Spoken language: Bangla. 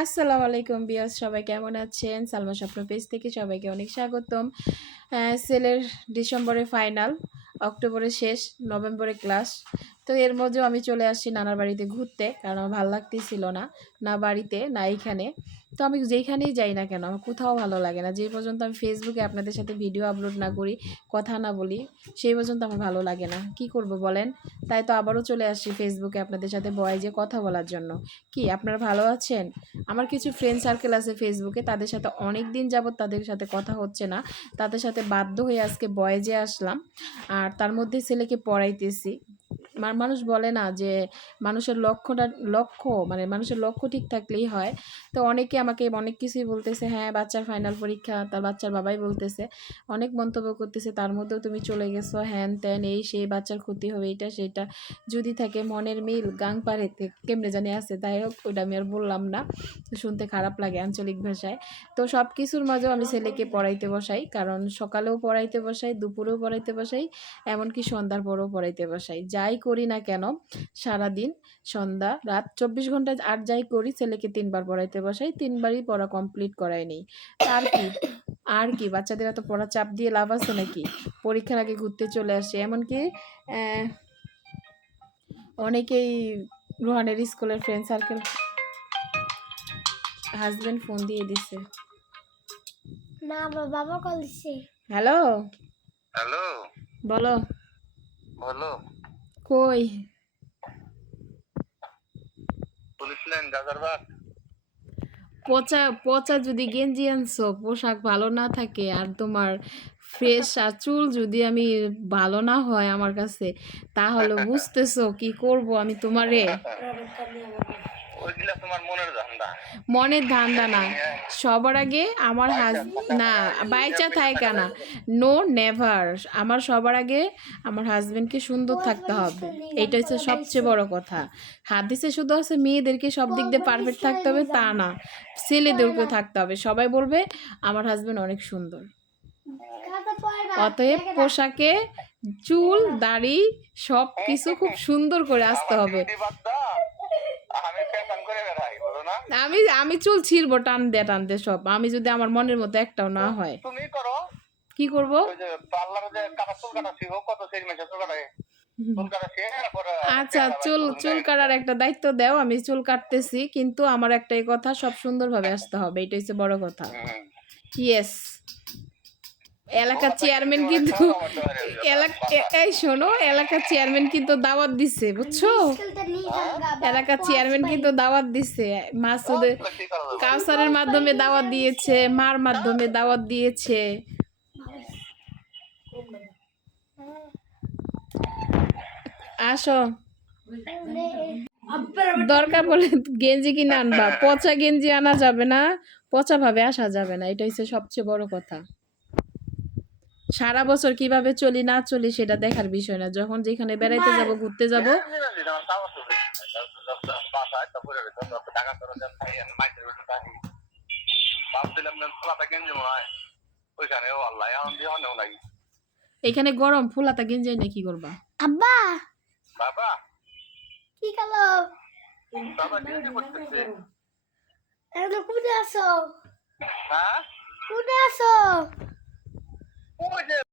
আসসালামু আলাইকুম বিয়াস সবাই কেমন আছেন? সালমা স্বপ্ন পেজ থেকে সবাইকে অনেক স্বাগতম। সেলের ডিসেম্বরে ফাইনাল অক্টোবরে শেষ নভেম্বরে ক্লাস। তো এর মধ্যেও আমি চলে আসছি নানার বাড়িতে ঘুরতে, কারণ আমার ভালো লাগতেছিল না না বাড়িতে, না এইখানে। তো আমি যেইখানেই যাই না কেন, আমার কোথাও ভালো লাগে না। যে পর্যন্ত আমি ফেসবুকে আপনাদের সাথে ভিডিও আপলোড না করি, কথা না বলি, সেই পর্যন্ত আমার ভালো লাগে না। কি করব বলেন? তাই তো আবারও চলে আসছি ফেসবুকে আপনাদের সাথে বয়েজে কথা বলার জন্য। কি, আপনারা ভালো আছেন? আমার কিছু ফ্রেন্ড সার্কেল আছে ফেসবুকে তাদের সাথে অনেক দিন যাবত তাদের সাথে কথা হচ্ছে না। তাদের সাথে বাধ্য হয়ে আজকে বয়েজে আসলাম, আর তার মধ্যে ছেলেকে পড়াইতেছি। মানুষ বলে না যে মানুষের লক্ষ্যটা লক্ষ্য মানে মানুষের লক্ষ্য ঠিক থাকলেই হয়। তো অনেকে আমাকে অনেক কিছুই বলতেছে হ্যাঁ বাচ্চার ফাইনাল পরীক্ষা, তার বাচ্চার বাবাই বলতেছে। অনেক মন্তব্য করতেছে, তার মধ্যেও তুমি চলে গেছো, হ্যান ত্যান, এই সেই বাচ্চার ক্ষতি হবে, এটা সেটা। যদি থাকে মনের মিল গাং পাড়েতে কেমনে জানি আছে তাই হোক, ওইটা আমি আর বললাম না। শুনতে খারাপ লাগে আঞ্চলিক ভাষায়। তো সব কিছুর মাঝেও আমি ছেলেকে পড়াইতে বসাই, কারণ সকালেও পড়াইতে বসাই, দুপুরেও পড়াইতে বসাই, এমনকি সন্ধ্যার পরেও পড়াইতে বসাই। যাই করি না কেন? সারাদিন সন্ধ্যা রাত চব্বিশ ঘণ্টা আর যাই করি ছেলেকে তিনবার পড়াইতে বসাই তিনবারই পড়া কমপ্লিট করাই নেই। আর কি? আর কি? বাচ্চাদের এত পড়া চাপ দিয়ে লাভ আছে নাকি? পরীক্ষার আগে ঘুরতে চলে আসে। এমনকি আহ, অনেকেই রোহানের স্কুলের ফ্রেন্ড সার্কেল হাজবেন্ড ফোন দিয়ে দিছে। না আমার বাবা কল দিছে। হ্যালো হ্যালো বলো। বলো। কই? পুলিশ লাইন গাজারবাগ পচা পচা যদি গেঞ্জি আনছো পোশাক ভালো না থাকে আর তোমার ফ্রেশ আর চুল যদি আমি ভালো না হয় আমার কাছে তাহলে বুঝতেছো কি করব আমি তোমারে? ওইগুলা তোমার মনের ধান্দা। মনের ধান্দা না। সবার আগে আমার হাজ না বাইচা থাকে না। নো নেভার আমার সবার আগে আমার হাজবেন্ডকে সুন্দর থাকতে হবে। এটা হচ্ছে সবচেয়ে বড় কথা। হাদিসে শুধু আছে মেয়েদেরকে সব দিক দিয়ে পারফেক্ট থাকতে হবে তা না। ছেলেদেরকেও থাকতে হবে। সবাই বলবে আমার হাজবেন্ড অনেক সুন্দর। অতএব পোশাকে চুল দাড়ি সব কিছু খুব সুন্দর করে আসতে হবে। আমি আমি চুল ছিড়বো টান দিয়ে টান দিয়ে সব। আমি যদি আমার মনের মতো একটাও না হয়। তুমি করো। কি করব? আচ্ছা চুল চুল কাটার একটা দায়িত্ব দাও আমি চুল কাটতেছি কিন্তু আমার একটাই কথা সব সুন্দরভাবে আসতে হবে এটাই হচ্ছে বড় কথা। ইয়েস এলাকার চেয়ারম্যান কিন্তু এলাকা এই শোনো এলাকার চেয়ারম্যান কিন্তু দাওয়াত দিছে বুঝছ? এলাকার চেয়ারম্যান কিন্তু দাওয়াত দিছে। মাসুদের কাউসারের মাধ্যমে দাওয়াত দিয়েছে মার মাধ্যমে দাওয়াত দিয়েছে। আসো। দরকার বলে গেঞ্জি কিনে আনবা। পচা গেঞ্জি আনা যাবে না পচা ভাবে আসা যাবে না। এটা হচ্ছে সবচেয়ে বড় কথা। সারা বছর কীভাবে চলি না চলি সেটা দেখার বিষয় না। যখন যেখানে বেড়াইতে যাব ঘুরতে যাব। গেঞ্জি হয় ও আল্লাহ এখন গরম ফুলাতা গেঞ্জি না কি করবা? আব্বা! বাবা! কি কালো? বাবা ডিউটি করতেছে? এখন কোথায় আছো? হ্যাঁ? কোথায় আছো? ওই যে